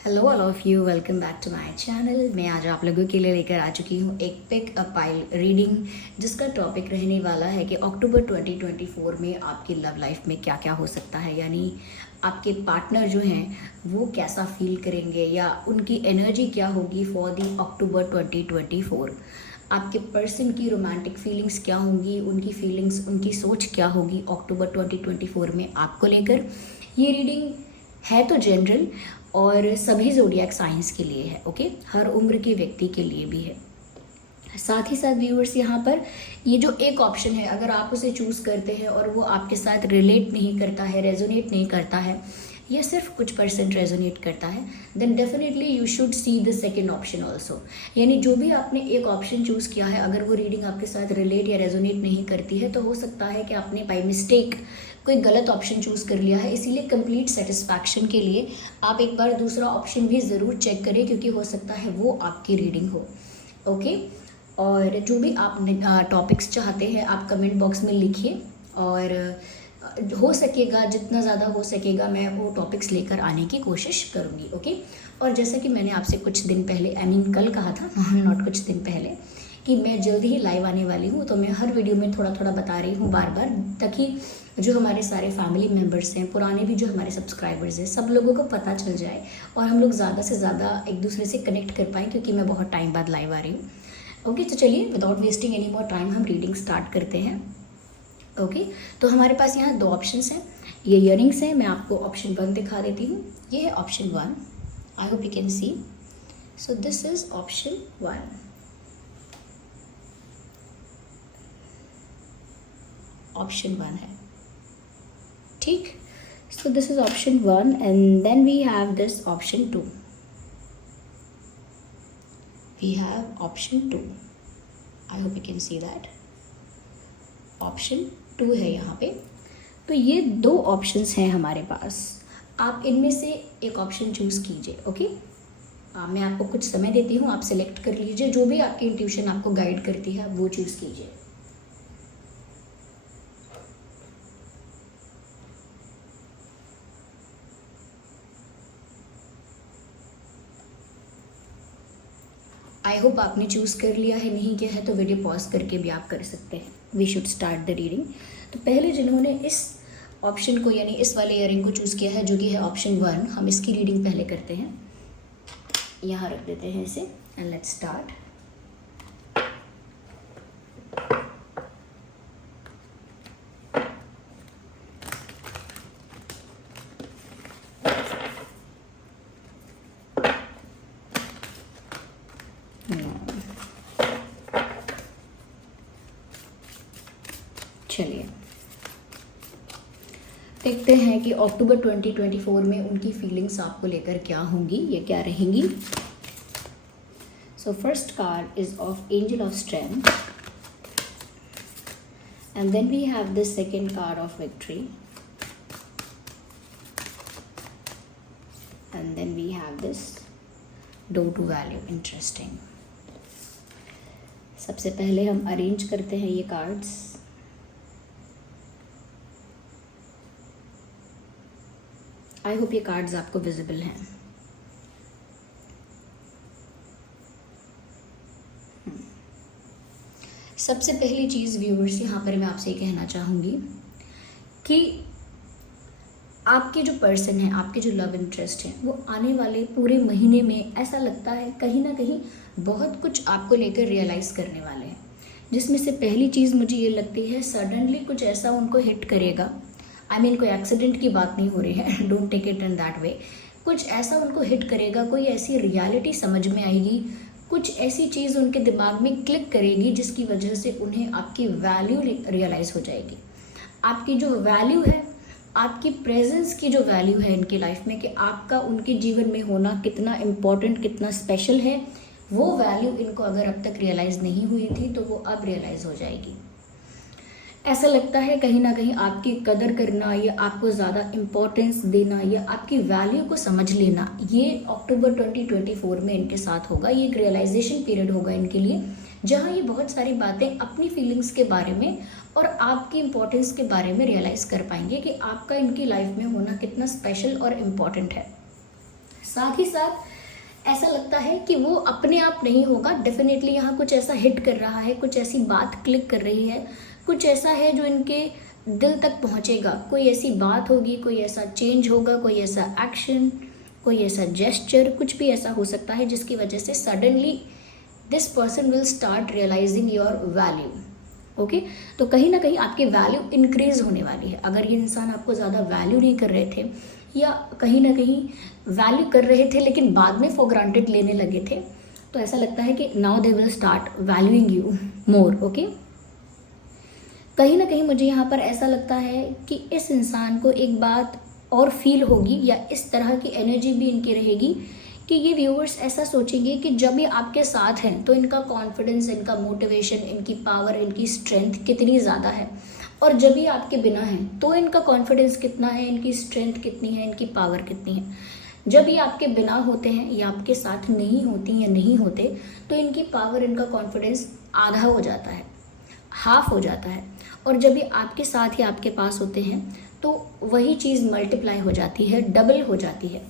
Hello all of you, welcome back to my channel. मैं आज आप लोगों के लिए लेकर आ चुकी हूँ एक पिक अ पाइल रीडिंग, जिसका टॉपिक रहने वाला है कि अक्टूबर 2024 में आपकी लव लाइफ में क्या क्या हो सकता है। यानी आपके पार्टनर जो हैं वो कैसा फील करेंगे या उनकी एनर्जी क्या होगी फॉर दी अक्टूबर 2024। आपके पर्सन की रोमांटिक फीलिंग्स क्या होंगी, उनकी फीलिंग्स, उनकी सोच क्या होगी अक्टूबर 2024 में आपको लेकर। ये रीडिंग है तो जनरल और सभी ज़ोडिएक साइंस के लिए है, ओके, हर उम्र के व्यक्ति के लिए भी है। साथ ही साथ व्यूअर्स, यहाँ पर ये जो एक ऑप्शन है, अगर आप उसे चूज़ करते हैं और वो आपके साथ रिलेट नहीं करता है, रेजोनेट नहीं करता है, या सिर्फ कुछ परसेंट रेजोनेट करता है, then definitely you should see the second option also. यानी जो भी आपने एक ऑप्शन चूज़ किया है, अगर वो रीडिंग आपके साथ रिलेट या रेजोनेट नहीं करती है तो हो सकता है कि आपने बाई मिस्टेक कोई गलत ऑप्शन चूज़ कर लिया है। इसीलिए कंप्लीट सेटिस्फैक्शन के लिए आप एक बार दूसरा ऑप्शन भी ज़रूर चेक करें, क्योंकि हो सकता है वो आपकी रीडिंग हो, ओके। और जो भी आप टॉपिक्स चाहते हैं आप कमेंट बॉक्स में लिखिए, और हो सकेगा, जितना ज़्यादा हो सकेगा मैं वो टॉपिक्स लेकर आने की कोशिश करूँगी, ओके। और जैसा कि मैंने आपसे कुछ दिन पहले, आई मीन कल कहा था, नॉट कुछ दिन पहले, कि मैं जल्दी ही लाइव आने वाली हूँ, तो मैं हर वीडियो में थोड़ा थोड़ा बता रही हूँ बार बार, ताकि जो हमारे सारे फैमिली मेम्बर्स हैं, पुराने भी जो हमारे सब्सक्राइबर्स हैं, सब लोगों को पता चल जाए और हम लोग ज़्यादा से ज़्यादा एक दूसरे से कनेक्ट कर पाएँ, क्योंकि मैं बहुत टाइम बाद लाइव आ रही हूँ, ओके। तो चलिए without wasting any more time हम रीडिंग स्टार्ट करते हैं, ओके। तो हमारे पास यहाँ दो ऑप्शंस हैं। ये ईयरिंग्स हैं, मैं आपको ऑप्शन 1 दिखा देती हूँ। ये है option 1, I hope you can see. So this is option 1, option 1 है, ठीक। So this is option 1 and then we have this option 2, we have option 2, I hope you can see that. Option 2 है यहाँ पे। तो ये दो options हैं हमारे पास, आप इनमें से एक ऑप्शन चूज़ कीजिए, ओके। मैं आपको कुछ समय देती हूँ, आप सिलेक्ट कर लीजिए, जो भी आपकी इंट्यूशन आपको गाइड करती है वो चूज़ कीजिए। आई होप आपने चूज़ कर लिया है, नहीं किया है तो वीडियो पॉज करके भी आप कर सकते हैं। We should start the reading. तो पहले जिन्होंने इस ऑप्शन को, यानी इस वाले ईयरिंग को चूज़ किया है, जो कि है ऑप्शन 1, हम इसकी रीडिंग पहले करते हैं। यहाँ रख देते हैं इसे एंड लेट्स स्टार्ट। चलिए देखते हैं कि अक्टूबर 2024 में उनकी फीलिंग्स आपको लेकर क्या होंगी, ये क्या रहेंगी। So first card is of angel of strength and then we have the second card of victory and then we have this do to value. Interesting. सबसे पहले हम अरेंज करते हैं ये कार्ड्स। आई होप ये कार्ड्स आपको visible हैं। सबसे पहली चीज़ व्यूअर्स, यहाँ पर मैं आपसे कहना चाहूँगी कि आपके जो पर्सन है, आपके जो लव इंटरेस्ट हैं, वो आने वाले पूरे महीने में ऐसा लगता है कहीं ना कहीं बहुत कुछ आपको लेकर रियलाइज़ करने वाले हैं। जिसमें से पहली चीज़ मुझे ये लगती है, सडनली कुछ ऐसा उनको हिट करेगा। आई मीन कोई एक्सीडेंट की बात नहीं हो रही है, don't take it in that way. कुछ ऐसा उनको हिट करेगा, कोई ऐसी रियलिटी समझ में आएगी, कुछ ऐसी चीज़ उनके दिमाग में क्लिक करेगी जिसकी वजह से उन्हें आपकी वैल्यू रियलाइज़ हो जाएगी। आपकी जो वैल्यू है, आपकी प्रेजेंस की जो वैल्यू है इनकी लाइफ में, कि आपका उनके जीवन में होना कितना इम्पोर्टेंट, कितना स्पेशल है, वो वैल्यू इनको अगर अब तक रियलाइज़ नहीं हुई थी तो वो अब रियलाइज़ हो जाएगी। ऐसा लगता है कहीं ना कहीं आपकी कदर करना या आपको ज़्यादा इम्पोर्टेंस देना या आपकी वैल्यू को समझ लेना, ये अक्टूबर 2024 में इनके साथ होगा। ये एक रियलाइजेशन पीरियड होगा इनके लिए, जहाँ ये बहुत सारी बातें अपनी फीलिंग्स के बारे में और आपकी इम्पोर्टेंस के बारे में रियलाइज़ कर पाएंगे कि आपका इनकी लाइफ में होना कितना स्पेशल और इम्पॉर्टेंट है। साथ ही साथ ऐसा लगता है कि वो अपने आप नहीं होगा, डेफिनेटली यहाँ कुछ ऐसा हिट कर रहा है, कुछ ऐसी बात क्लिक कर रही है, कुछ ऐसा है जो इनके दिल तक पहुँचेगा, कोई ऐसी बात होगी, कोई ऐसा चेंज होगा, कोई ऐसा एक्शन, कोई ऐसा जेस्चर, कुछ भी ऐसा हो सकता है जिसकी वजह से suddenly this person will start realizing your value. Okay, तो कहीं ना कहीं आपकी वैल्यू इंक्रीज होने वाली है। अगर ये इंसान आपको ज़्यादा वैल्यू नहीं कर रहे थे या कहीं ना कहीं वैल्यू कर रहे थे लेकिन बाद में फॉर ग्रांटेड लेने लगे थे, तो ऐसा लगता है कि now they will start valuing you more. Okay, कहीं ना कहीं मुझे यहाँ पर ऐसा लगता है कि इस इंसान को एक बात और फील होगी या इस तरह की एनर्जी भी इनकी रहेगी कि ये व्यूअर्स ऐसा सोचेंगे कि जब ये आपके साथ हैं तो इनका कॉन्फिडेंस, इनका मोटिवेशन, इनकी पावर, इनकी स्ट्रेंथ कितनी ज़्यादा है, और जब ये आपके बिना हैं तो इनका कॉन्फिडेंस कितना है, इनकी स्ट्रेंथ कितनी है, इनकी पावर कितनी है। जब ये आपके बिना होते हैं या आपके साथ नहीं होती या नहीं होते तो इनकी पावर, इनका कॉन्फिडेंस आधा हो जाता है, हाफ हो जाता है, और जब ये आपके साथ या आपके पास होते हैं तो वही चीज़ मल्टीप्लाई हो जाती है, डबल हो जाती है।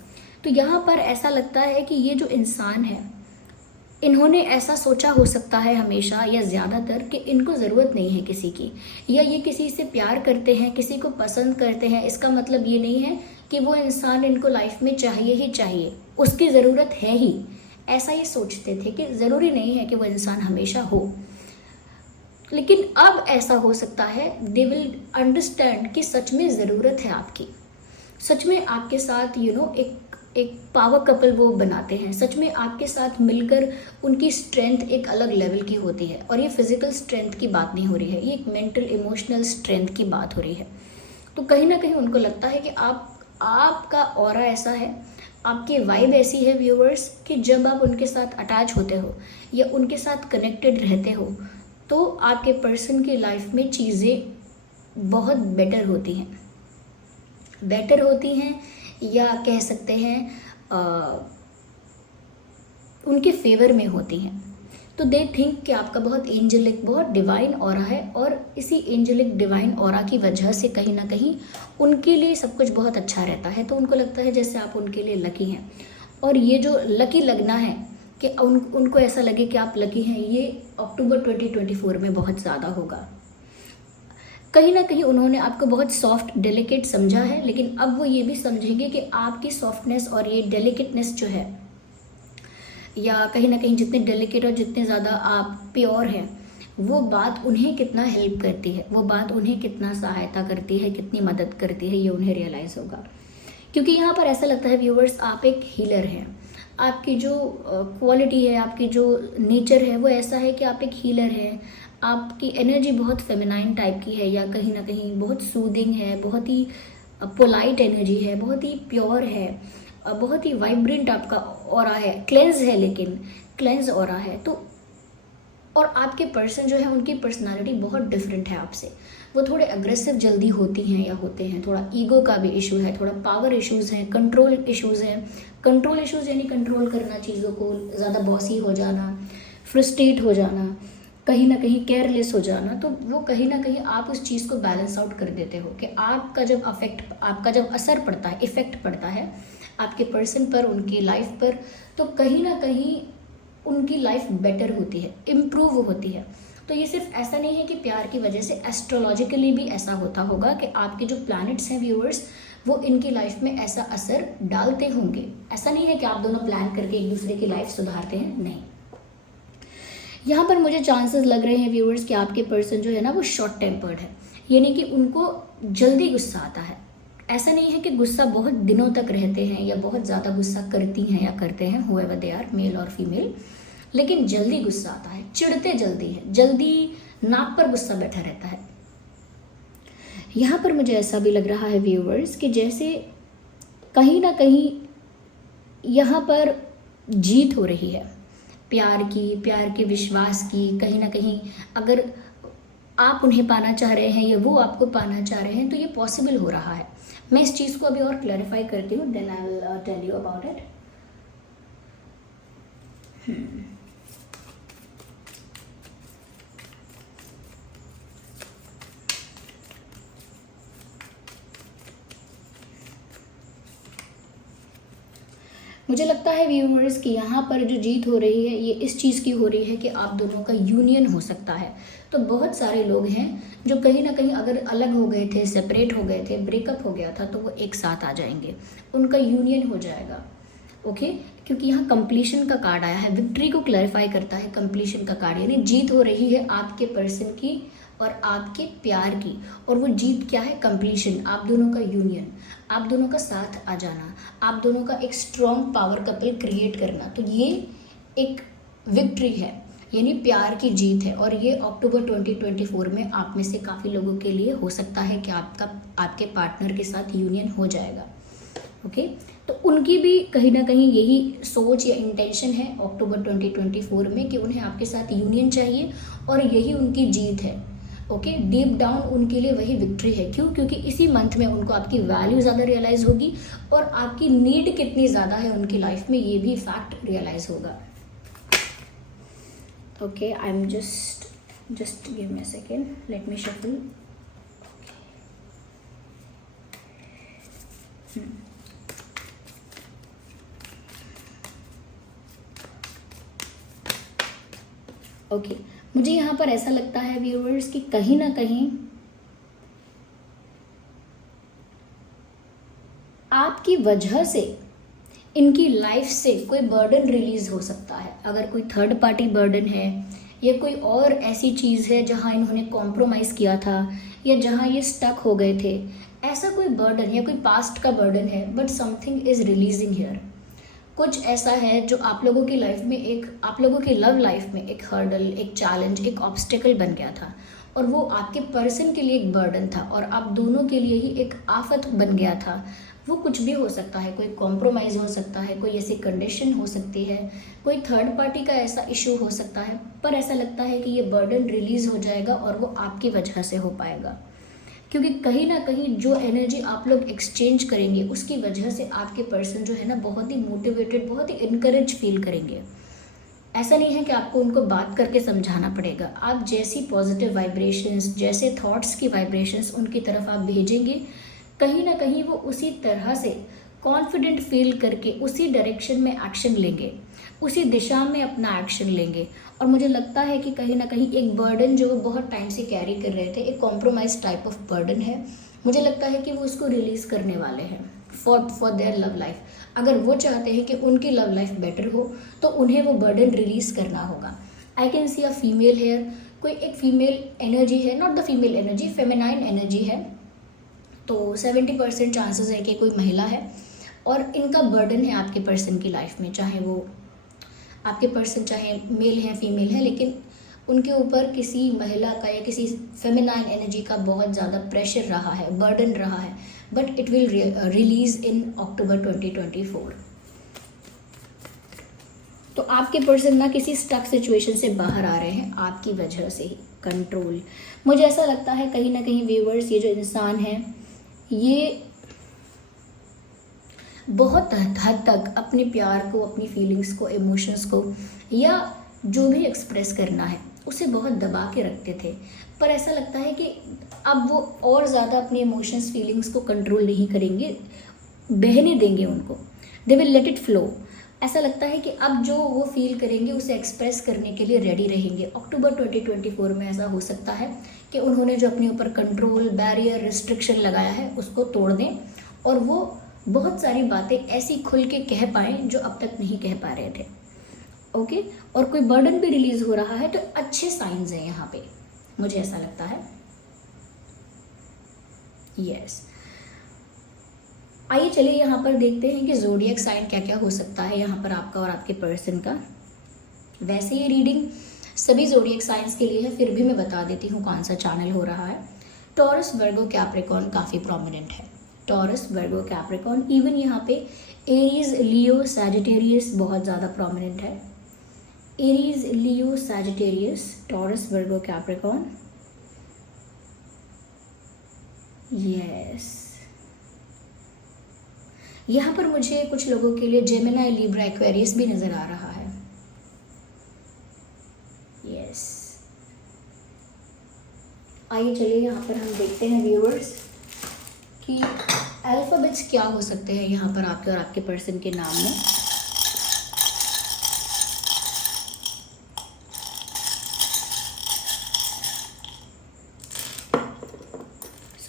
तो यहाँ पर ऐसा लगता है कि ये जो इंसान है, इन्होंने ऐसा सोचा हो सकता है हमेशा या ज़्यादातर कि इनको ज़रूरत नहीं है किसी की, या ये किसी से प्यार करते हैं, किसी को पसंद करते हैं, इसका मतलब ये नहीं है कि वो इंसान इनको लाइफ में चाहिए ही चाहिए, उसकी ज़रूरत है ही, ऐसा ये सोचते थे कि ज़रूरी नहीं है कि वो इंसान हमेशा हो। लेकिन अब ऐसा हो सकता है, दे विल अंडरस्टैंड कि सच में ज़रूरत है आपकी, सच में आपके साथ एक पावर कपल वो बनाते हैं, सच में आपके साथ मिलकर उनकी स्ट्रेंथ एक अलग लेवल की होती है। और ये फिजिकल स्ट्रेंथ की बात नहीं हो रही है, ये एक मेंटल इमोशनल स्ट्रेंथ की बात हो रही है। तो कहीं ना कहीं उनको लगता है कि आपका ऑरा ऐसा है, आपकी वाइब ऐसी है व्यूअर्स, कि जब आप उनके साथ अटैच होते हो या उनके साथ कनेक्टेड रहते हो तो आपके पर्सन की लाइफ में चीज़ें बहुत बेटर होती हैं, या कह सकते हैं उनके फेवर में होती हैं। तो दे थिंक कि आपका बहुत एंजेलिक, बहुत डिवाइन ऑरा है, और इसी एंजेलिक डिवाइन ऑरा की वजह से कहीं ना कहीं उनके लिए सब कुछ बहुत अच्छा रहता है। तो उनको लगता है जैसे आप उनके लिए लकी हैं, और ये जो लकी लगना है कि उनको ऐसा लगे कि आप लकी हैं, ये अक्टूबर 2024 में बहुत ज़्यादा होगा। कहीं ना कहीं उन्होंने आपको बहुत सॉफ्ट डेलिकेट समझा है, लेकिन अब वो ये भी समझेंगे कि आपकी सॉफ्टनेस और ये डेलिकेटनेस जो है, या कहीं ना कहीं जितने डेलिकेट और जितने ज़्यादा आप प्योर हैं, वो बात उन्हें कितना हेल्प करती है, वो बात उन्हें कितना सहायता करती है, कितनी मदद करती है, ये उन्हें रियलाइज़ होगा। क्योंकि यहाँ पर ऐसा लगता है व्यूअर्स, आप एक हीलर हैं, आपकी जो क्वालिटी है, आपकी जो नेचर है वो ऐसा है कि आप एक हीलर हैं, आपकी एनर्जी बहुत फेमिनाइन टाइप की है, या कहीं ना कहीं बहुत सूदिंग है, बहुत ही पोलाइट एनर्जी है, बहुत ही प्योर है, बहुत ही वाइब्रेंट आपका ऑरा है, क्लेंज है, लेकिन क्लेंज ऑरा है। तो और आपके पर्सन जो है उनकी पर्सनालिटी बहुत डिफरेंट है आपसे, वो थोड़े अग्रेसिव जल्दी होती हैं या होते हैं, थोड़ा ईगो का भी इशू है, थोड़ा पावर इश्यूज़ हैं, कंट्रोल इश्यूज़ हैं। कंट्रोल इश्यूज़ यानी कंट्रोल करना, चीज़ों को ज़्यादा बॉसी हो जाना, फ्रस्ट्रेट हो जाना, कहीं ना कहीं केयरलेस हो जाना। तो वो कहीं ना कहीं आप उस चीज़ को बैलेंस आउट कर देते हो कि आपका जब असर पड़ता है, इफ़ेक्ट पड़ता है आपके पर्सन पर, उनकी लाइफ पर, तो कहीं ना कहीं उनकी लाइफ बेटर होती है, इम्प्रूव होती है। तो ये सिर्फ ऐसा नहीं है कि प्यार की वजह से, एस्ट्रोलॉजिकली भी ऐसा होता होगा कि आपके जो प्लैनेट्स हैं व्यूअर्स, वो इनकी लाइफ में ऐसा असर डालते होंगे। ऐसा नहीं है कि आप दोनों प्लान करके एक दूसरे की लाइफ सुधारते हैं, नहीं। यहाँ पर मुझे चांसेस लग रहे हैं व्यूअर्स कि आपके पर्सन जो है ना वो शॉर्ट टेम्पर्ड है, यानी कि उनको जल्दी गुस्सा आता है। ऐसा नहीं है कि गुस्सा बहुत दिनों तक रहते हैं या बहुत ज़्यादा गुस्सा करती हैं या करते हैं, हुएवर दे आर, मेल और फीमेल, लेकिन जल्दी गुस्सा आता है, चिढ़ते जल्दी है, जल्दी नाक पर गुस्सा बैठा रहता है। यहाँ पर मुझे ऐसा भी लग रहा है व्यूअर्स कि जैसे कहीं ना कहीं यहाँ पर जीत हो रही है प्यार की, प्यार के विश्वास की। कहीं ना कहीं अगर आप उन्हें पाना चाह रहे हैं या वो आपको पाना चाह रहे हैं तो ये पॉसिबल हो रहा है। मैं इस चीज़ को अभी और क्लैरिफाई करती हूँ, then I will tell you about it. मुझे लगता है व्यूअर्स कि यहाँ पर जो जीत हो रही है ये इस चीज़ की हो रही है कि आप दोनों का यूनियन हो सकता है। तो बहुत सारे लोग हैं जो कहीं ना कहीं अगर अलग हो गए थे, सेपरेट हो गए थे, ब्रेकअप हो गया था, तो वो एक साथ आ जाएंगे, उनका यूनियन हो जाएगा। ओके, क्योंकि यहाँ कंप्लीशन का कार्ड आया है, विक्ट्री को क्लैरिफाई करता है कंप्लीशन का कार्ड, यानी जीत हो रही है आपके पर्सन की और आपके प्यार की। और वो जीत क्या है? कंप्लीशन, आप दोनों का यूनियन, आप दोनों का साथ आ जाना, आप दोनों का एक स्ट्रॉन्ग पावर कपल क्रिएट करना। तो ये एक विक्ट्री है, यानी प्यार की जीत है। और ये अक्टूबर 2024 में आप में से काफ़ी लोगों के लिए हो सकता है कि आपके पार्टनर के साथ यूनियन हो जाएगा। ओके, तो उनकी भी कहीं ना कहीं यही सोच या इंटेंशन है अक्टूबर 2024 में कि उन्हें आपके साथ यूनियन चाहिए और यही उनकी जीत है। ओके, डीप डाउन उनके लिए वही विक्ट्री है। क्यों? क्योंकि इसी मंथ में उनको आपकी वैल्यू ज़्यादा रियलाइज़ होगी और आपकी नीड कितनी ज़्यादा है उनकी लाइफ में ये भी फैक्ट रियलाइज़ होगा। Okay, I am just give me a second, let me shuffle. Okay, मुझे यहाँ पर ऐसा लगता है व्यूअर्स कि कहीं ना कहीं आपकी वजह से इनकी लाइफ से कोई बर्डन रिलीज हो सकता है। अगर कोई थर्ड पार्टी बर्डन है या कोई और ऐसी चीज़ है जहाँ इन्होंने कॉम्प्रोमाइज़ किया था या जहाँ ये स्टक हो गए थे, ऐसा कोई बर्डन या कोई पास्ट का बर्डन है, but something is releasing here. कुछ ऐसा है जो आप लोगों की लाइफ में आप लोगों की लव लाइफ में एक हर्डल, एक चैलेंज, एक ऑब्स्टिकल बन गया था और वो आपके पर्सन के लिए एक बर्डन था और आप दोनों के लिए ही एक आफत बन गया था। वो कुछ भी हो सकता है, कोई कॉम्प्रोमाइज़ हो सकता है, कोई ऐसी कंडीशन हो सकती है, कोई थर्ड पार्टी का ऐसा इशू हो सकता है, पर ऐसा लगता है कि ये बर्डन रिलीज़ हो जाएगा और वो आपकी वजह से हो पाएगा। क्योंकि कहीं ना कहीं जो एनर्जी आप लोग एक्सचेंज करेंगे उसकी वजह से आपके पर्सन जो है ना बहुत ही मोटिवेटेड, बहुत ही इनकरेज फील करेंगे। ऐसा नहीं है कि आपको उनको बात करके समझाना पड़ेगा, आप जैसी पॉजिटिव वाइब्रेशंस, जैसे थॉट्स की वाइब्रेशंस उनकी तरफ आप भेजेंगे, कहीं ना कहीं वो उसी तरह से कॉन्फिडेंट फील करके उसी डायरेक्शन में एक्शन लेंगे, उसी दिशा में अपना एक्शन लेंगे। और मुझे लगता है कि कहीं ना कहीं एक बर्डन जो वो बहुत टाइम से कैरी कर रहे थे, एक कॉम्प्रोमाइज टाइप ऑफ बर्डन है, मुझे लगता है कि वो उसको रिलीज़ करने वाले हैं फॉर देयर लव लाइफ। अगर वो चाहते हैं कि उनकी लव लाइफ बेटर हो तो उन्हें वो बर्डन रिलीज़ करना होगा। I can see a female here, कोई एक फीमेल एनर्जी है, not the female energy, feminine energy है। तो 70% चांसेस है कि कोई महिला है और इनका बर्डन है आपके पर्सन की लाइफ में, चाहे वो आपके पर्सन चाहे मेल है फीमेल है, लेकिन उनके ऊपर किसी महिला का या किसी फेमिनाइन एनर्जी का बहुत ज़्यादा प्रेशर रहा है, बर्डन रहा है, but it will release in October 2024। तो आपके पर्सन ना किसी स्टक सिचुएशन से बाहर आ रहे हैं आपकी वजह से ही। कंट्रोल, मुझे ऐसा लगता है कहीं ना कहीं व्यूअर्स, ये जो इंसान है ये बहुत हद तक अपने प्यार को, अपनी फीलिंग्स को, इमोशंस को या जो भी एक्सप्रेस करना है उसे बहुत दबा के रखते थे, पर ऐसा लगता है कि अब वो और ज़्यादा अपने इमोशंस, फीलिंग्स को कंट्रोल नहीं करेंगे, बहने देंगे उनको, they will let it flow. ऐसा लगता है कि अब जो वो फील करेंगे उसे एक्सप्रेस करने के लिए रेडी रहेंगे। अक्टूबर 2024 में ऐसा हो सकता है कि उन्होंने जो अपने ऊपर कंट्रोल, बैरियर, रिस्ट्रिक्शन लगाया है उसको तोड़ दें और वो बहुत सारी बातें ऐसी खुल के कह पाएँ जो अब तक नहीं कह पा रहे थे। ओके, और कोई बर्डन भी रिलीज हो रहा है तो अच्छे साइंस हैं यहाँ पे, मुझे ऐसा लगता है। यस, आइए चलिए यहाँ पर देखते हैं कि ज़ोडिएक साइन क्या क्या हो सकता है यहाँ पर आपका और आपके पर्सन का। वैसे ये रीडिंग सभी ज़ोडिएक साइंस के लिए है, फिर भी मैं बता देती हूँ कौन सा चैनल हो रहा है। टॉरस, वर्गो, कैप्रिकॉर्न काफ़ी प्रोमिनेंट है। टॉरस, वर्गो, कैप्रिकॉर्न, इवन यहाँ पे एरीज, लियो, सैजिटेरियस बहुत ज़्यादा प्रोमिनेंट है। एरीज, लियो, सैजिटेरियस, टॉरस, वर्गो, कैप्रिकॉर्न। यस, यहाँ पर मुझे कुछ लोगों के लिए जेमिनी, लिब्रा, एक्वेरियस भी नज़र आ रहा है। यस, आइए चलिए यहाँ पर हम देखते हैं व्यूअर्स कि अल्फ़ाबेट्स क्या हो सकते हैं यहाँ पर आपके और आपके पर्सन के नाम में।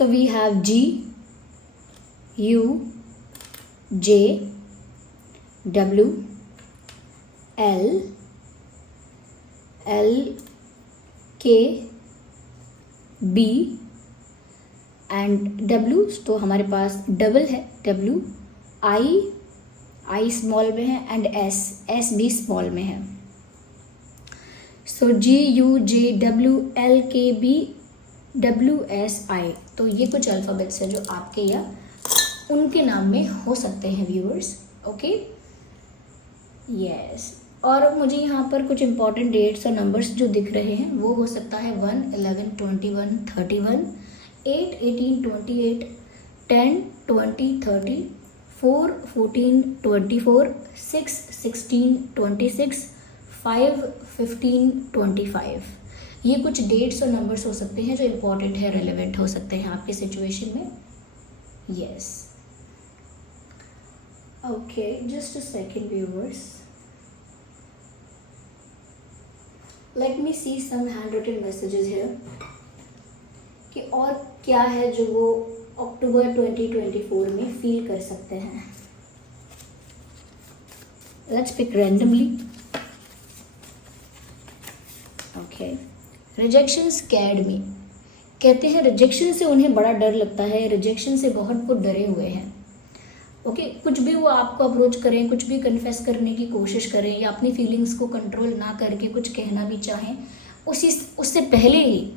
So we have G, U, J, W, L, K, B and W. तो हमारे पास डबल है W, I स्मॉल में है एंड S भी स्मॉल में है. सो G, U, J, W, L, K, B, W, S, I. तो ये कुछ अल्फ़ाबेट्स हैं जो आपके या उनके नाम में हो सकते हैं व्यूअर्स. Okay, yes. और मुझे यहाँ पर कुछ इंपॉर्टेंट डेट्स और नंबर्स जो दिख रहे हैं वो हो सकता है 1, 11, 21, 31, 8, 18, 28, 10, 20, 30, 4, 14, 24, 6, 16, 26, 5, 15, 25. ये कुछ डेट्स और नंबर्स हो सकते हैं जो इम्पॉर्टेंट है, रेलेवेंट हो सकते हैं आपके सिचुएशन में. Yes. Okay, just a second viewers. Let me see some hand written messages here कि और क्या है जो वो अक्टूबर 2024 में फील कर सकते हैं. Let's pick randomly. Okay, rejection scared me. कहते हैं रिजेक्शन से उन्हें बड़ा डर लगता है, रिजेक्शन से बहुत वो डरे हुए हैं. ओके, कुछ भी वो आपको अप्रोच करें, कुछ भी कन्फेस करने की कोशिश करें या अपनी फीलिंग्स को कंट्रोल ना करके कुछ कहना भी चाहें, उससे पहले ही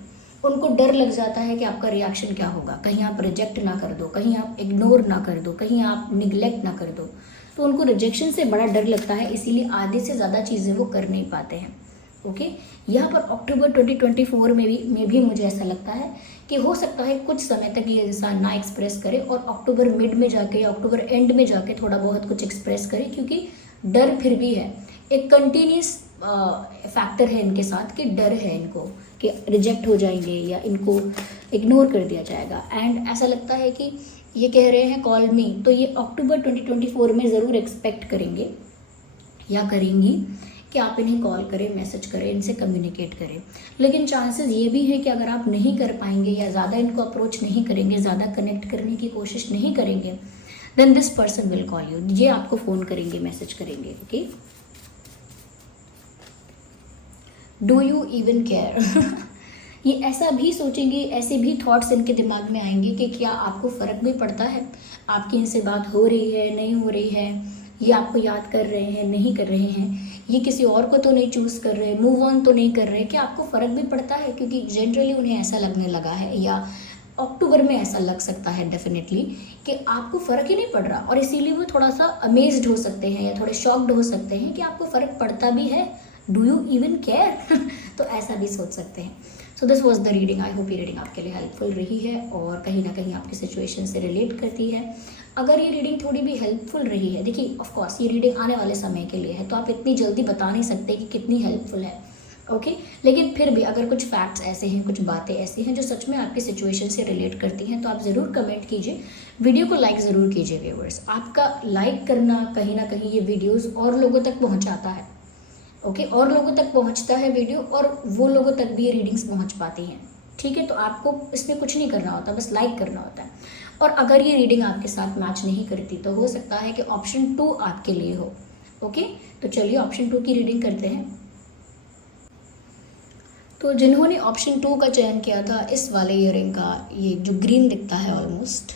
उनको डर लग जाता है कि आपका रिएक्शन क्या होगा. कहीं आप रिजेक्ट ना कर दो, कहीं आप इग्नोर ना कर दो, कहीं आप निगलेक्ट ना कर दो. तो उनको रिजेक्शन से बड़ा डर लगता है, इसीलिए आधे से ज़्यादा चीज़ें वो कर नहीं पाते हैं. ओके, यहाँ पर अक्टूबर 2024 में भी मुझे ऐसा लगता है कि हो सकता है कुछ समय तक ये इंसान ना एक्सप्रेस करे और अक्टूबर मिड में जाके या अक्टूबर एंड में जाके थोड़ा बहुत कुछ एक्सप्रेस करे, क्योंकि डर फिर भी है. एक कंटिन्यूस फैक्टर है इनके साथ कि डर है इनको कि रिजेक्ट हो जाएंगे या इनको इग्नोर कर दिया जाएगा. एंड ऐसा लगता है कि ये कह रहे हैं कॉल मी, तो ये अक्टूबर 2024 में ज़रूर एक्सपेक्ट करेंगे या करेंगी कि आप इन्हें कॉल करें, मैसेज करें, इनसे कम्युनिकेट करें. लेकिन चांसेस ये भी है कि अगर आप नहीं कर पाएंगे या ज़्यादा इनको अप्रोच नहीं करेंगे, ज़्यादा कनेक्ट करने की कोशिश नहीं करेंगे, then this person will call you. ये आपको फ़ोन करेंगे, मैसेज करेंगे. Okay, do you even care. ये ऐसा भी सोचेंगे, ऐसे भी थॉट्स इनके दिमाग में आएंगे कि क्या आपको फ़र्क भी पड़ता है, आपकी इनसे बात हो रही है, नहीं हो रही है, ये आपको याद कर रहे हैं, नहीं कर रहे हैं, ये किसी और को तो नहीं चूज़ कर रहे, मूव ऑन तो नहीं कर रहे, क्या आपको फ़र्क भी पड़ता है. क्योंकि जनरली उन्हें ऐसा लगने लगा है या अक्टूबर में ऐसा लग सकता है डेफिनेटली कि आपको फ़र्क ही नहीं पड़ रहा, और इसीलिए वो थोड़ा सा अमेज्ड हो सकते हैं या थोड़े शॉक्ड हो सकते हैं कि आपको फ़र्क पड़ता भी है. Do you even care. तो ऐसा भी सोच सकते हैं. So this was the reading. I hope ये रीडिंग आपके लिए हेल्पफुल रही है और कहीं ना कहीं आपकी सिचुएशन से रिलेट करती है. अगर ये रीडिंग थोड़ी भी हेल्पफुल रही है, देखिए ऑफ कोर्स ये रीडिंग आने वाले समय के लिए है, तो आप इतनी जल्दी बता नहीं सकते कि कितनी हेल्पफुल है. ओके, लेकिन फिर भी अगर कुछ फैक्ट्स ऐसे हैं, कुछ बातें ऐसी हैं जो सच में आपकी सिचुएशन से रिलेट करती हैं, तो आप ज़रूर कमेंट कीजिए, वीडियो को लाइक ज़रूर कीजिए व्यूअर्स. आपका लाइक करना कहीं ना कहीं ये वीडियोज़ और लोगों तक पहुँचाता है. ओके, और लोगों तक पहुँचता है वीडियो और वो लोगों तक भी ये रीडिंग्स पहुँच पाती हैं. ठीक है, तो आपको इसमें कुछ नहीं करना होता, बस लाइक करना होता है. और अगर ये रीडिंग आपके साथ मैच नहीं करती तो हो सकता है कि ऑप्शन 2 आपके लिए हो. ओके, तो चलिए ऑप्शन 2 की रीडिंग करते हैं. तो जिन्होंने ऑप्शन 2 का चयन किया था, इस वाले ईयरिंग का ये जो ग्रीन दिखता है ऑलमोस्ट.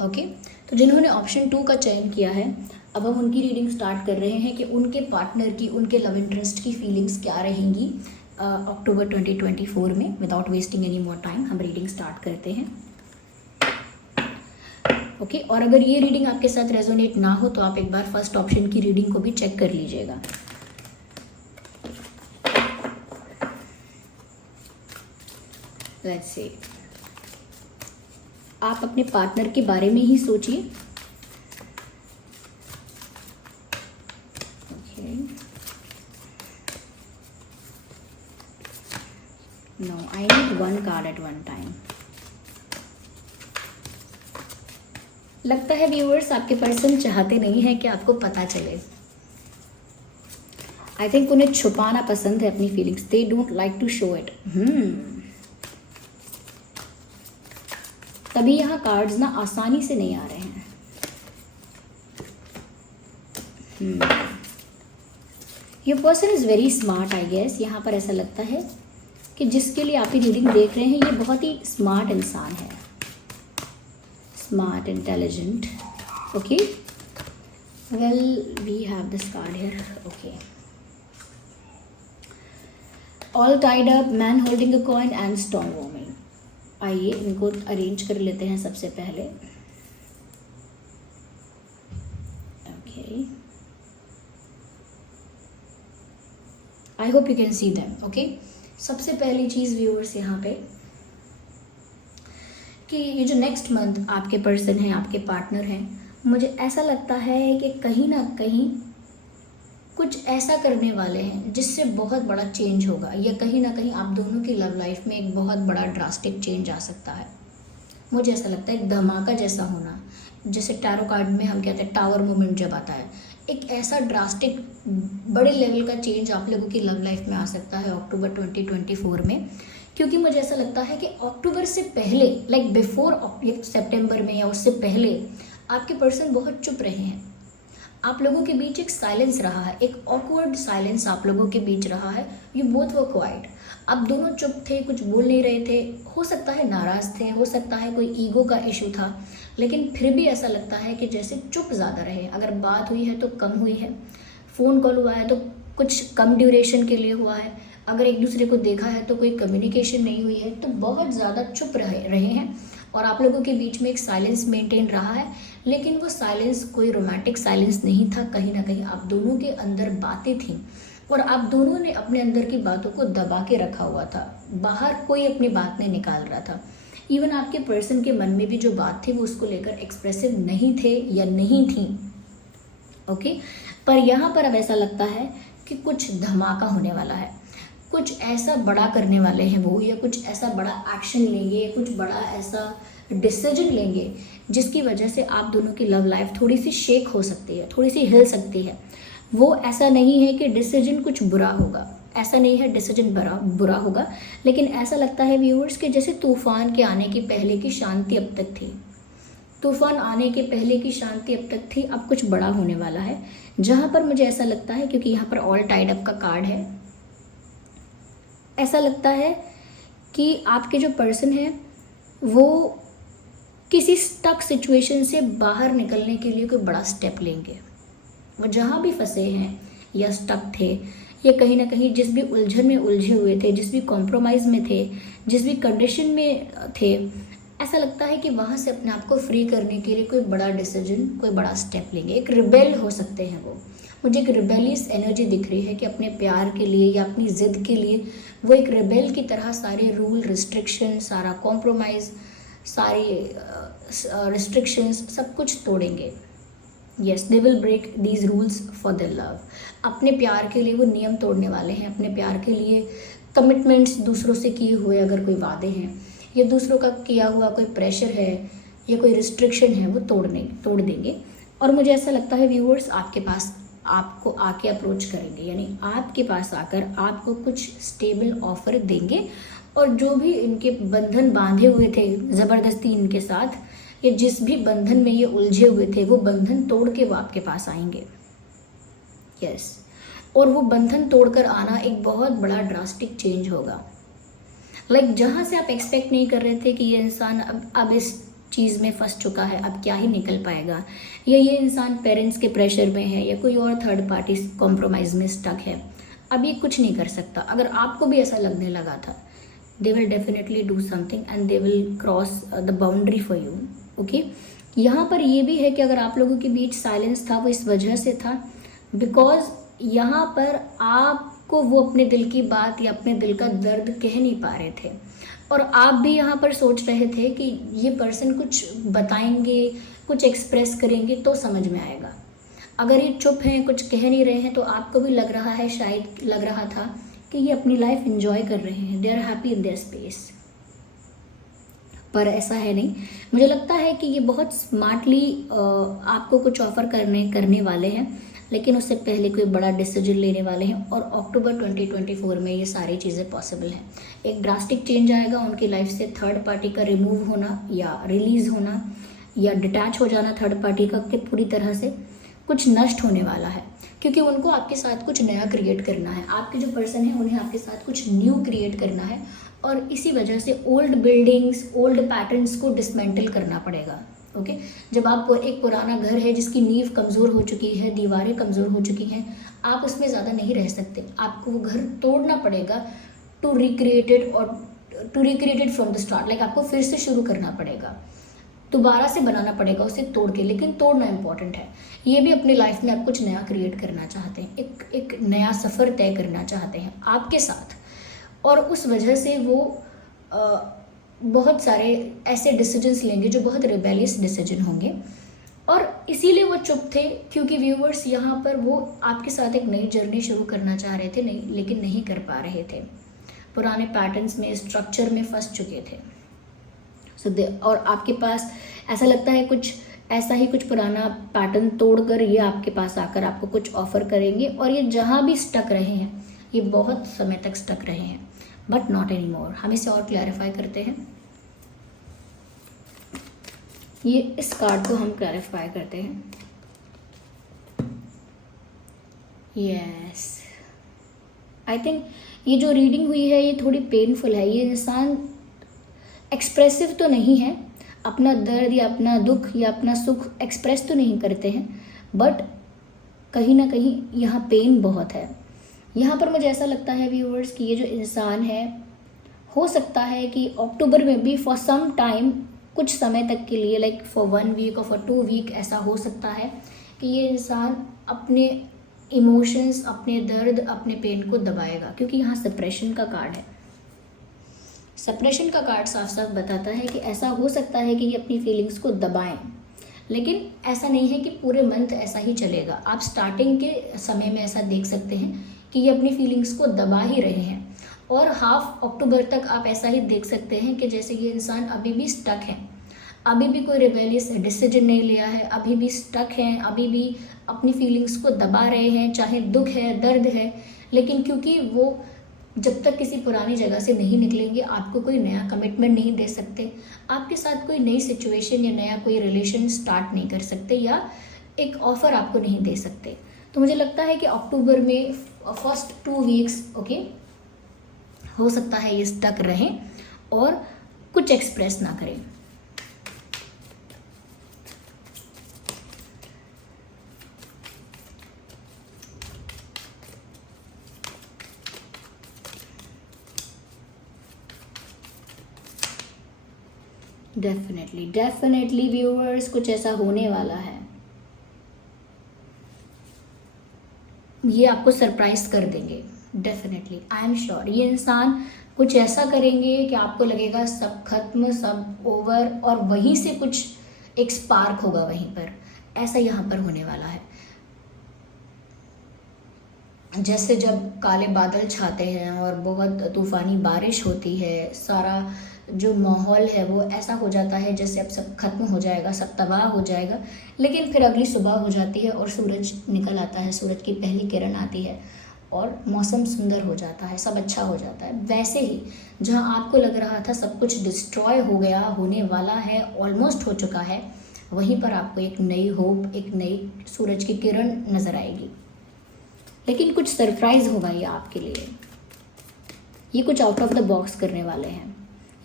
ओके, तो जिन्होंने ऑप्शन 2 का चयन किया है, अब हम उनकी रीडिंग स्टार्ट कर रहे हैं कि उनके पार्टनर की, उनके लव इंटरेस्ट की फीलिंग्स क्या रहेंगी अक्टूबर 2024 में. Without wasting any more time हम रीडिंग स्टार्ट करते हैं. ओके, और अगर ये रीडिंग आपके साथ रेजोनेट ना हो तो आप एक बार फर्स्ट ऑप्शन की रीडिंग को भी चेक कर लीजिएगा. लेट्स सी, आप अपने पार्टनर के बारे में ही सोचिए. No, I need one card at one time. लगता है व्यूअर्स आपके पर्सन चाहते नहीं है कि आपको पता चले. आई थिंक उन्हें छुपाना पसंद है अपनी feelings. They don't like to show it. तभी यहाँ कार्ड्स ना आसानी से नहीं आ रहे हैं। Your person is very smart I guess. यहाँ पर ऐसा लगता है कि जिसके लिए आप ही रीडिंग देख रहे हैं ये बहुत ही स्मार्ट इंसान है, smart, intelligent. Okay, well we have this card here. Okay, all tied up, man holding a coin and strong woman. आइए इनको अरेंज कर लेते हैं सबसे पहले। Okay, I hope you can see them. Okay, सबसे पहली चीज़ व्यूअर्स यहाँ पे कि ये जो नेक्स्ट मंथ आपके पर्सन हैं, आपके पार्टनर हैं, मुझे ऐसा लगता है कि कहीं ना कहीं कुछ ऐसा करने वाले हैं जिससे बहुत बड़ा चेंज होगा, या कहीं ना कहीं आप दोनों की लव लाइफ में एक बहुत बड़ा ड्रास्टिक चेंज आ सकता है। मुझे ऐसा लगता है एक धमाका जैसा होना, जैसे टैरो कार्ड में हम कहते हैं टावर मोमेंट जब आता है, एक ऐसा ड्रास्टिक बड़े लेवल का चेंज आप लोगों की लव लाइफ में आ सकता है अक्टूबर 2024 में। क्योंकि मुझे ऐसा लगता है कि अक्टूबर से पहले, लाइक बिफोर सितंबर में या उससे पहले, आपके पर्सन बहुत चुप रहे हैं। आप लोगों के बीच एक साइलेंस रहा है, एक ऑकवर्ड साइलेंस आप लोगों के बीच रहा है। यू बोथ वर क्वाइट, आप दोनों चुप थे, कुछ बोल नहीं रहे थे। हो सकता है नाराज़ थे, हो सकता है कोई ईगो का इशू था, लेकिन फिर भी ऐसा लगता है कि जैसे चुप ज़्यादा रहे। अगर बात हुई है तो कम हुई है, फ़ोन कॉल हुआ है तो कुछ कम ड्यूरेशन के लिए हुआ है, अगर एक दूसरे को देखा है तो कोई कम्युनिकेशन नहीं हुई है, तो बहुत ज़्यादा चुप रहे हैं। और आप लोगों के बीच में एक साइलेंस मेंटेन रहा है, लेकिन वो साइलेंस कोई रोमांटिक साइलेंस नहीं था। कहीं ना कहीं आप दोनों के अंदर बातें थीं और आप दोनों ने अपने अंदर की बातों को दबा के रखा हुआ था, बाहर कोई अपनी बात नहीं निकाल रहा था। इवन आपके पर्सन के मन में भी जो बात थी वो उसको लेकर एक्सप्रेसिव नहीं थे या नहीं थी। ओके, पर यहाँ पर अब ऐसा लगता है कि कुछ धमाका होने वाला है, कुछ ऐसा बड़ा करने वाले हैं वो, या कुछ ऐसा बड़ा एक्शन लेंगे, कुछ बड़ा ऐसा डिसीजन लेंगे जिसकी वजह से आप दोनों की लव लाइफ थोड़ी सी शेक हो सकती है, थोड़ी सी हिल सकती है। वो ऐसा नहीं है कि डिसीजन कुछ बुरा होगा, ऐसा नहीं है डिसीजन बुरा होगा, लेकिन ऐसा लगता है व्यूअर्स कि जैसे तूफान के आने की पहले की शांति अब तक थी, तूफान आने के पहले की शांति अब तक थी, अब कुछ बड़ा होने वाला है। जहाँ पर मुझे ऐसा लगता है, क्योंकि यहाँ पर ऑल टाइड अप का कार्ड है, ऐसा लगता है कि आपके जो पर्सन है वो किसी स्टक सिचुएशन से बाहर निकलने के लिए कोई बड़ा स्टेप लेंगे। वो जहाँ भी फंसे हैं या स्टक थे, या कहीं ना कहीं जिस भी उलझन में उलझे हुए थे, जिस भी कॉम्प्रोमाइज़ में थे, जिस भी कंडीशन में थे, ऐसा लगता है कि वहाँ से अपने आप को फ्री करने के लिए कोई बड़ा डिसीजन, कोई बड़ा स्टेप लेंगे। एक रिबेल हो सकते हैं वो। मुझे एक रिबेलियस एनर्जी दिख रही है कि अपने प्यार के लिए या अपनी ज़िद के लिए वो एक रिबेल की तरह सारे रूल, रिस्ट्रिक्शन, सारा कॉम्प्रोमाइज़, सारी रिस्ट्रिक्शंस सब कुछ तोड़ेंगे। Yes, they will break these rules for their love. अपने प्यार के लिए वो नियम तोड़ने वाले हैं। अपने प्यार के लिए कमिटमेंट्स, दूसरों से किए हुए अगर कोई वादे हैं या दूसरों का किया हुआ कोई प्रेशर है या कोई रिस्ट्रिक्शन है, वो तोड़ देंगे। और मुझे ऐसा लगता है व्यूअर्स आपके पास आपको आके अप्रोच करेंगे, यानी आपके पास आकर आपको कुछ स्टेबल ऑफर देंगे, और जो भी इनके बंधन बांधे हुए थे ज़बरदस्ती इनके साथ, या जिस भी बंधन में ये उलझे हुए थे, वो बंधन तोड़ के वो आपके पास आएंगे। यस, और वो बंधन तोड़कर आना एक बहुत बड़ा ड्रास्टिक चेंज होगा। लाइक जहाँ से आप एक्सपेक्ट नहीं कर रहे थे कि ये इंसान अब इस चीज़ में फंस चुका है, अब क्या ही निकल पाएगा, या ये इंसान पेरेंट्स के प्रेशर में है या कोई और थर्ड पार्टी कॉम्प्रोमाइज़ में स्टक है, अब ये कुछ नहीं कर सकता। अगर आपको भी ऐसा लगने लगा था, they will definitely do something and they will cross the boundary for you. Okay, यहाँ पर ये भी है कि अगर आप लोगों के बीच साइलेंस था वो इस वजह से था बिकॉज यहाँ पर आपको वो अपने दिल की बात या अपने दिल का दर्द कह नहीं पा रहे थे, और आप भी यहाँ पर सोच रहे थे कि ये पर्सन कुछ बताएंगे, कुछ एक्सप्रेस करेंगे तो समझ में आएगा। अगर ये चुप हैं, कुछ कह नहीं रहे हैं, तो आपको भी लग रहा है, शायद लग रहा था कि ये अपनी लाइफ एंजॉय कर रहे हैं, they are happy in their space. पर ऐसा है नहीं। मुझे लगता है कि ये बहुत स्मार्टली आपको कुछ ऑफर करने वाले हैं, लेकिन उससे पहले कोई बड़ा डिसीजन लेने वाले हैं और अक्टूबर 2024 में ये सारी चीज़ें पॉसिबल हैं। एक ड्रास्टिक चेंज आएगा उनकी लाइफ से, थर्ड पार्टी का रिमूव होना या रिलीज़ होना या डिटैच हो जाना थर्ड पार्टी का, कि पूरी तरह से कुछ नष्ट होने वाला है, क्योंकि उनको आपके साथ कुछ नया क्रिएट करना है। आपके जो पर्सन है उन्हें आपके साथ कुछ न्यू क्रिएट करना है और इसी वजह से ओल्ड बिल्डिंग्स, ओल्ड पैटर्न्स को डिसमेंटल करना पड़ेगा। ओके, जब आप एक पुराना घर है जिसकी नींव कमज़ोर हो चुकी है, दीवारें कमज़ोर हो चुकी हैं, आप उसमें ज़्यादा नहीं रह सकते, आपको वो घर तोड़ना पड़ेगा to recreated from the start. Like आपको फिर से शुरू करना पड़ेगा, दोबारा से बनाना पड़ेगा उसे तोड़ के, लेकिन तोड़ना इंपॉर्टेंट है। ये भी अपनी लाइफ में आप कुछ नया क्रिएट करना चाहते हैं, एक नया सफ़र तय करना चाहते हैं आपके साथ, और उस वजह से वो बहुत सारे ऐसे डिसीजंस लेंगे जो बहुत रिबेलियस डिसीजन होंगे, और इसीलिए वो चुप थे, क्योंकि व्यूवर्स यहाँ पर वो आपके साथ एक नई जर्नी शुरू करना चाह रहे थे, नहीं, लेकिन नहीं कर पा रहे थे, पुराने पैटर्न्स में, स्ट्रक्चर में फंस चुके थे। और आपके पास ऐसा लगता है कुछ ऐसा ही कुछ पुराना पैटर्न तोड़कर ये आपके पास आकर आपको कुछ ऑफर करेंगे, और ये जहाँ भी स्टक रहे हैं, ये बहुत समय तक स्टक रहे हैं, बट नॉट एनी मोर। हम इसे और क्लैरिफाई करते हैं, ये इस कार्ड को हम क्लैरिफाई करते हैं। यस, आई थिंक ये जो रीडिंग हुई है ये थोड़ी पेनफुल है। ये इंसान एक्सप्रेसिव तो नहीं है, अपना दर्द या अपना दुख या अपना सुख एक्सप्रेस तो नहीं करते हैं, बट कहीं ना कहीं यहाँ पेन बहुत है। यहाँ पर मुझे ऐसा लगता है व्यूअर्स कि ये जो इंसान है, हो सकता है कि अक्टूबर में भी फॉर सम टाइम, कुछ समय तक के लिए, लाइक फॉर 1 वीक और फॉर 2 वीक, ऐसा हो सकता है कि ये इंसान अपने इमोशंस, अपने दर्द, अपने पेन को दबाएगा, क्योंकि यहाँ सप्रेशन का कार्ड है। सप्रेशन का कार्ड साफ साफ बताता है कि ऐसा हो सकता है कि ये अपनी फीलिंग्स को दबाएं, लेकिन ऐसा नहीं है कि पूरे मंथ ऐसा ही चलेगा। आप स्टार्टिंग के समय में ऐसा देख सकते हैं कि ये अपनी फीलिंग्स को दबा ही रहे हैं, और हाफ अक्टूबर तक आप ऐसा ही देख सकते हैं कि जैसे ये इंसान अभी भी स्टक है, अभी भी कोई रिबेलियस डिसीजन नहीं लिया है, अभी भी स्टक हैं, अभी भी अपनी फीलिंग्स को दबा रहे हैं, चाहे दुख है, दर्द है, लेकिन क्योंकि वो जब तक किसी पुरानी जगह से नहीं निकलेंगे, आपको कोई नया कमिटमेंट नहीं दे सकते, आपके साथ कोई नई सिचुएशन या नया कोई रिलेशन स्टार्ट नहीं कर सकते, या एक ऑफ़र आपको नहीं दे सकते। तो मुझे लगता है कि अक्टूबर में फर्स्ट 2 वीक्स ओके, हो सकता है ये स्टक रहें और कुछ एक्सप्रेस ना करें। डेफिनेटली व्यूअर्स, कुछ ऐसा होने वाला है, ये आपको सरप्राइज कर देंगे। डेफिनेटली, आई एम श्योर, ये इंसान कुछ ऐसा करेंगे कि आपको लगेगा सब खत्म, सब ओवर, और वहीं से कुछ एक स्पार्क होगा वहीं पर, ऐसा यहाँ पर होने वाला है। जैसे जब काले बादल छाते हैं और बहुत तूफ़ानी बारिश होती है, सारा जो माहौल है वो ऐसा हो जाता है जैसे अब सब खत्म हो जाएगा, सब तबाह हो जाएगा, लेकिन फिर अगली सुबह हो जाती है और सूरज निकल आता है, सूरज की पहली किरण आती है और मौसम सुंदर हो जाता है, सब अच्छा हो जाता है। वैसे ही जहाँ आपको लग रहा था सब कुछ डिस्ट्रॉय हो गया, होने वाला है, ऑलमोस्ट हो चुका है, वहीं पर आपको एक नई होप, एक नई सूरज की किरण नज़र आएगी। लेकिन कुछ सरप्राइज़ होगा ये आपके लिए, ये कुछ आउट ऑफ द बॉक्स करने वाले हैं।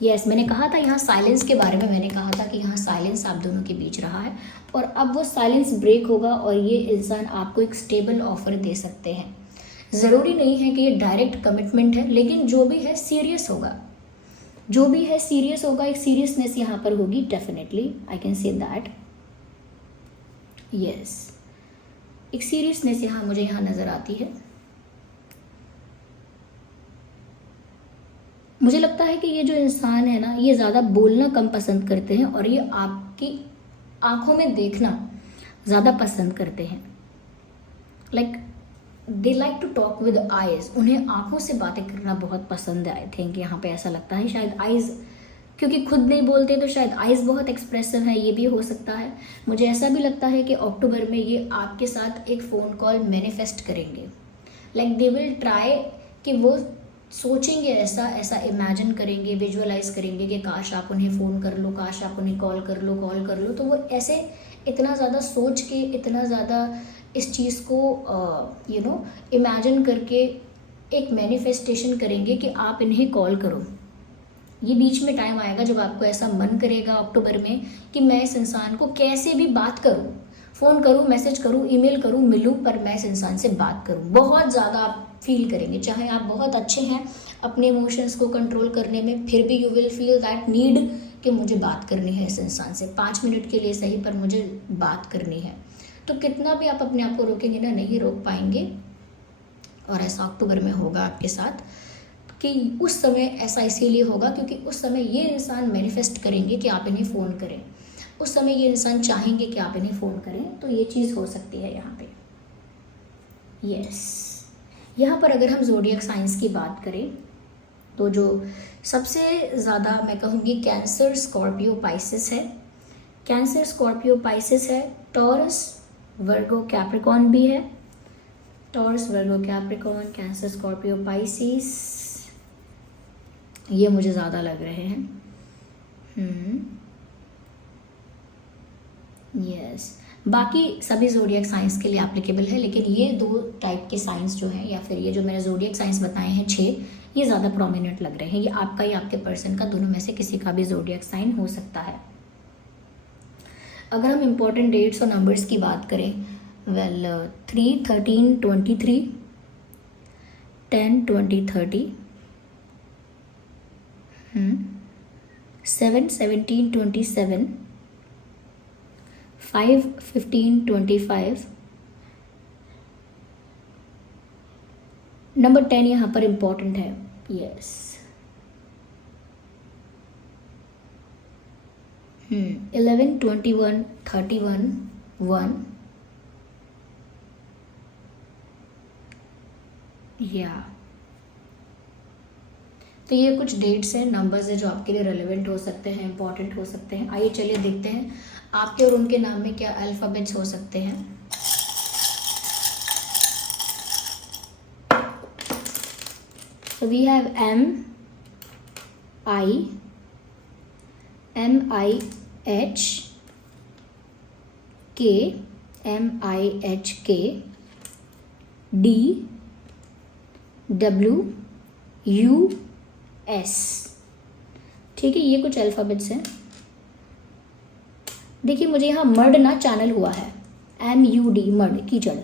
यस, मैंने कहा था यहाँ साइलेंस के बारे में, मैंने कहा था कि यहाँ साइलेंस आप दोनों के बीच रहा है, और अब वो साइलेंस ब्रेक होगा और ये इंसान आपको एक स्टेबल ऑफर दे सकते हैं। ज़रूरी नहीं है कि ये डायरेक्ट कमिटमेंट है, लेकिन जो भी है सीरियस होगा, जो भी है सीरियस होगा, एक सीरियसनेस यहाँ पर होगी। Definitely I can say that. Yes, एक सीरियसनेस यहाँ मुझे यहाँ नज़र आती है। मुझे लगता है कि ये जो इंसान है ना, ये ज़्यादा बोलना कम पसंद करते हैं और ये आपकी आंखों में देखना ज़्यादा पसंद करते हैं। Like they like to talk with eyes, उन्हें आंखों से बातें करना बहुत पसंद है। आई थिंक यहाँ पे ऐसा लगता है, शायद आइज़ क्योंकि खुद नहीं बोलते तो शायद आइज़ बहुत एक्सप्रेसिव है, ये भी हो सकता है। मुझे ऐसा भी लगता है कि अक्टूबर में ये आपके साथ एक फ़ोन कॉल मैनिफेस्ट करेंगे। लाइक दे विल ट्राई कि वो सोचेंगे, ऐसा ऐसा इमेजिन करेंगे, विजुअलाइज करेंगे कि काश आप उन्हें फ़ोन कर लो, काश आप उन्हें कॉल कर लो। तो वो ऐसे इतना ज़्यादा सोच के, इतना ज़्यादा इस चीज़ को इमेजिन करके एक मैनिफेस्टेशन करेंगे कि आप इन्हें कॉल करो। ये बीच में टाइम आएगा जब आपको ऐसा मन करेगा अक्टूबर में कि मैं इस इंसान को कैसे भी बात करूं, फ़ोन करूं, मैसेज करूं, ईमेल करूं, मिलूं, पर मैं इस इंसान से बात करूं। बहुत ज़्यादा आप फील करेंगे, चाहे आप बहुत अच्छे हैं अपने इमोशंस को कंट्रोल करने में, फिर भी you will feel that need कि मुझे बात करनी है इस इंसान से, 5 मिनट के लिए सही, पर मुझे बात करनी है। तो कितना भी आप अपने आप को रोकेंगे ना, नहीं रोक पाएंगे। और ऐसा अक्टूबर में होगा आपके साथ कि उस समय ऐसा इसीलिए होगा क्योंकि उस समय ये इंसान मैनिफेस्ट करेंगे कि आप इन्हें फ़ोन करें, उस समय ये इंसान चाहेंगे कि आप इन्हें फ़ोन करें। तो ये चीज़ हो सकती है यहाँ पे। यस, यहाँ पर अगर हम ज़ोडिएक साइंस की बात करें तो जो सबसे ज़्यादा मैं कहूँगी कैंसर, स्कॉर्पियो, पाइसेस है। कैंसर, स्कॉर्पियो, पाइसेस है। टॉरस, वर्गो, कैप्रिकॉर्न भी है। टॉरस, वर्गो, कैप्रिकॉर्न, कैंसर, स्कॉर्पियो, पाइसिस, ये मुझे ज़्यादा लग रहे हैं। यस, बाकी सभी ज़ोडिएक साइंस के लिए एप्लीकेबल है, लेकिन ये 2 टाइप के साइंस जो हैं, या फिर ये जो मैंने ज़ोडिएक साइंस बताए हैं 6, ये ज़्यादा प्रोमिनेंट लग रहे हैं। ये आपका या आपके पर्सन का, दोनों में से किसी का भी ज़ोडिएक साइन हो सकता है। अगर हम इम्पोर्टेंट डेट्स और नंबर्स की बात करें, 3, 13, 23, 10, 20, 30, 7, 17, 27, 5, 15, 25, नंबर 10 यहाँ पर इम्पॉर्टेंट है। यस, 11, 21, 31, 1, या तो ये कुछ डेट्स हैं, नंबर्स हैं जो आपके लिए रेलेवेंट हो सकते हैं, इंपॉर्टेंट हो सकते हैं। आइए चलिए देखते हैं आपके और उनके नाम में क्या अल्फ़ाबेट्स हो सकते हैं। तो we have M, I, H, K, MIHK, D, W, U, S। ठीक है, ये कुछ अल्फ़ाबेट्स हैं। देखिए, मुझे यहाँ मर्ड ना चैनल हुआ है, MUD, मर्ड, कीचड़।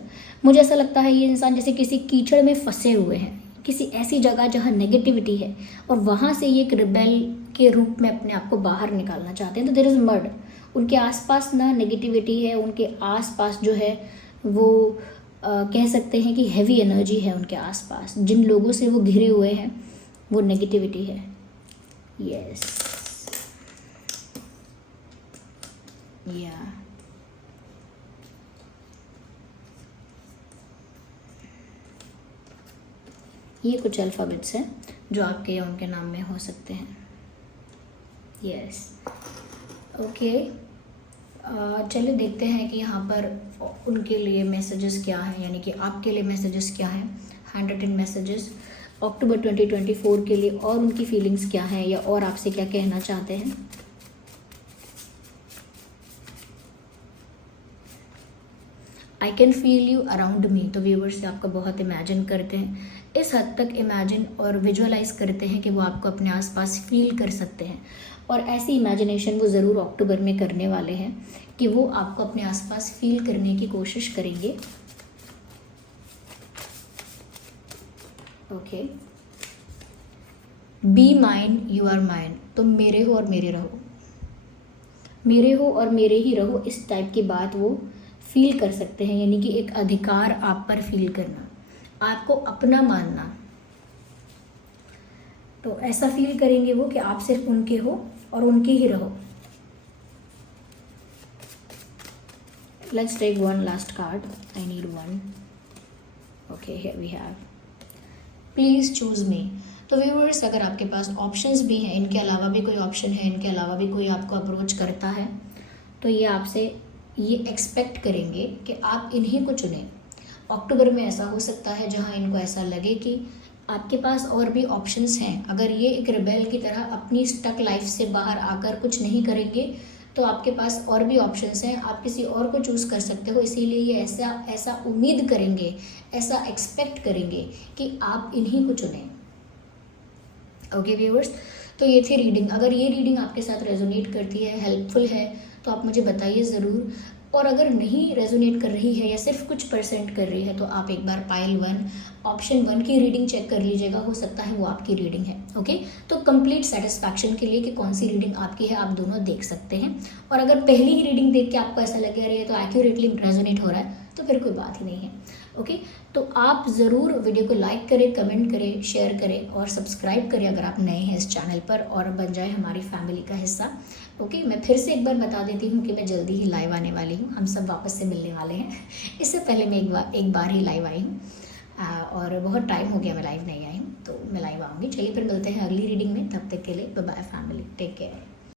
मुझे ऐसा लगता है ये इंसान जैसे किसी कीचड़ में फंसे हुए हैं, किसी ऐसी जगह जहाँ नेगेटिविटी है, और वहाँ से ये एक रिबेल के रूप में अपने आप को बाहर निकालना चाहते हैं। तो देयर इज़ मर्ड, उनके आसपास ना नेगेटिविटी है, उनके आसपास जो है वो कह सकते हैं कि हैवी एनर्जी है उनके आसपास। जिन लोगों से वो घिरे हुए हैं वो नेगेटिविटी है। यस, या ये कुछ अल्फ़ाबेट्स हैं जो आपके या उनके नाम में हो सकते हैं। यस, ओके, चलिए देखते हैं कि यहाँ पर उनके लिए मैसेजेस क्या हैं, यानी कि आपके लिए मैसेजेस क्या हैं, हैंड रिटन मैसेजेस अक्टूबर 2024 के लिए, और उनकी फीलिंग्स क्या हैं, या और आपसे क्या कहना चाहते हैं। I can feel you around me, तो व्यूवर्स आपको बहुत इमेजिन करते हैं, इस हद तक इमेजिन और विजुअलाइज करते हैं कि वो आपको अपने आसपास फील कर सकते हैं। और ऐसी इमेजिनेशन वो ज़रूर अक्टूबर में करने वाले हैं कि वो आपको अपने आसपास फील करने की कोशिश करेंगे। Okay, be mine, you are mine, तुम मेरे हो और मेरे रहो, मेरे हो और मेरे ही रहो, इस टाइप की बात वो फील कर सकते हैं। यानी कि एक अधिकार आप पर फील करना, आपको अपना मानना, तो ऐसा फील करेंगे वो कि आप सिर्फ उनके हो और उनके ही रहो। Let's take one last card, I need one. Okay, here we have please choose me. तो व्यूअर्स, अगर आपके पास ऑप्शंस भी हैं, इनके अलावा भी कोई ऑप्शन है, इनके अलावा भी कोई आपको अप्रोच करता है, तो ये आपसे ये एक्सपेक्ट करेंगे कि आप इन्हीं को चुनें। अक्टूबर में ऐसा हो सकता है जहां इनको ऐसा लगे कि आपके पास और भी ऑप्शंस हैं। अगर ये एक रिबेल की तरह अपनी स्टक लाइफ से बाहर आकर कुछ नहीं करेंगे तो आपके पास और भी ऑप्शंस हैं, आप किसी और को चूज़ कर सकते हो। इसीलिए ये ऐसा उम्मीद करेंगे, ऐसा एक्सपेक्ट करेंगे कि आप इन्हीं को चुनें। ओके व्यूअर्स, तो ये थी रीडिंग। अगर ये रीडिंग आपके साथ रेजोनेट करती है, हेल्पफुल है, तो आप मुझे बताइए ज़रूर। और अगर नहीं रेजोनेट कर रही है या सिर्फ कुछ % कर रही है, तो आप एक बार पाइल 1 ऑप्शन 1 की रीडिंग चेक कर लीजिएगा, हो सकता है वो आपकी रीडिंग है। ओके, तो कंप्लीट सेटिस्फैक्शन के लिए कि कौन सी रीडिंग आपकी है, आप दोनों देख सकते हैं। और अगर पहली ही रीडिंग देख के आपको ऐसा लगे अरे ये तो एक्यूरेटली रेजोनेट हो रहा है, तो फिर कोई बात ही नहीं है। ओके, तो आप ज़रूर वीडियो को लाइक करें, कमेंट करें, शेयर करें और सब्सक्राइब करें अगर आप नए हैं इस चैनल पर, और बन जाए हमारी फैमिली का हिस्सा। ओके, मैं फिर से एक बार बता देती हूँ कि मैं जल्दी ही लाइव आने वाली हूँ, हम सब वापस से मिलने वाले हैं। इससे पहले मैं एक बार ही लाइव आई हूँ, और बहुत टाइम हो गया मैं लाइव नहीं आई हूँ, तो मैं लाइव आऊँगी। चलिए फिर मिलते हैं अगली रीडिंग में, तब तक के लिए bye bye family, take care.